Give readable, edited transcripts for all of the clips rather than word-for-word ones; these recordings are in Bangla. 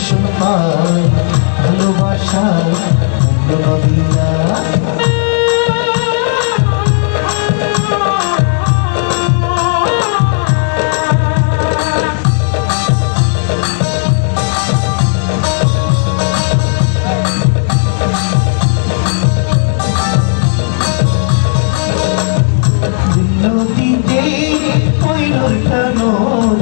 দর্শন পাই ভালোবাসা নদীরা। নদীতে ওই নলটা নল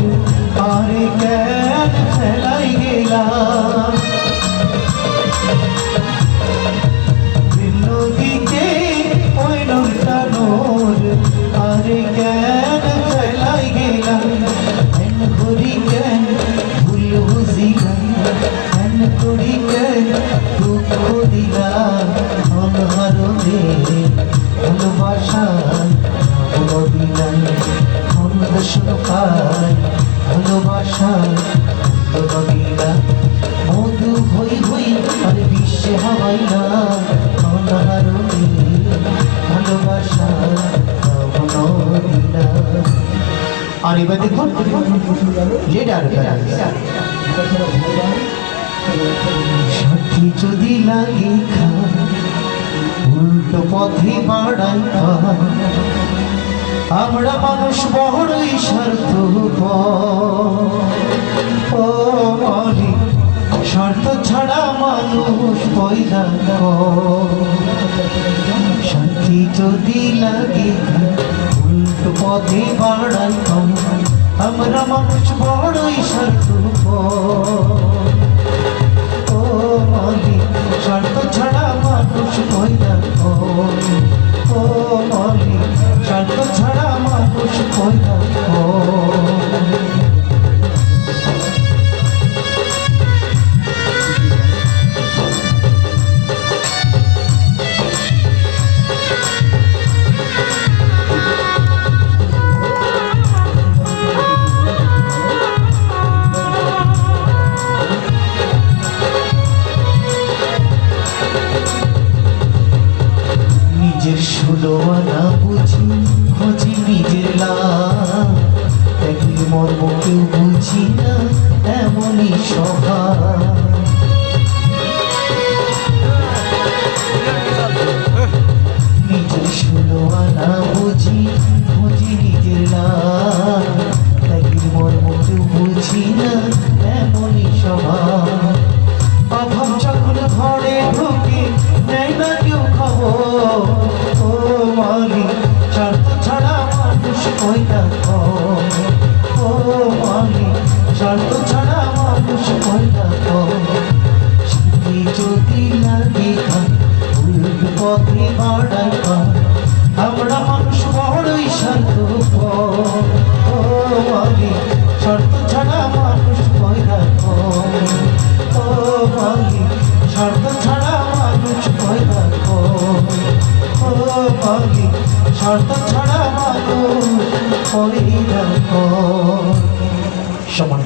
আরে কেন ফেলাই গেলাম, নদীতে ওই নলটা নল আরে কেন ফেলাই গেলাম, হেন করি কেন ভুল বুঝিলাম, হেন করি কেন দুঃখ দিলাম, অনহারণে ভালোবাসা দর্শন পাই ভালোবাসা নদীরা। মধু হই হই আর বিশ্বে হাওয়াইলা অনাহারণে ভালোবাসা নদীরা। আর এবার দেখুন সাথী যদি লাগে খা উল্টো পথে বাড়াই খা, আমরা মানুষ বড়ই স্বার্থপর, ও মালিক স্বার্থ ছাড়া মানুষ পয়দা শান্তি যদি লাগে উল্টো পথে বাড়াই, আমরা মানুষ বড়ই স্বার্থপর, ও মালিক স্বার্থ ছাড়া মানুষ পয়দা, ও মালিক স্বার্থ ছাড়া মানুষ পয়দা। নিজের ষোলো আনা বুঝি খোঁজি নিজের লাভ, একই মর্ম কেউ বুঝি না এমনই স্বভাব। নিজের ষোলো আনা বুঝি খোঁজি নিজের লাভ, একই মর্ম কেউ বুঝি না এমনই স্বভাব। অভাব যখন ঘরে ঢুকে নেয় না কেউ খবর, ও মালিক স্বার্থ ছাড়া মানুষ পয়দা, ও মালিক স্বার্থ ছাড়া মানুষ পয়দা। সাথী যদি লাগে উল্টো পথে বাড়াই, আমরা মানুষ বড়ই স্বার্থপর, ও মালিক স্বার্থ ছাড়া মানুষ পয়দা, ও মালিক স্বার্থ ছাড়া মানুষ পয়দা, ও মালিক স্বার্থ ছাড়া মানুষ পয়দা। সমান।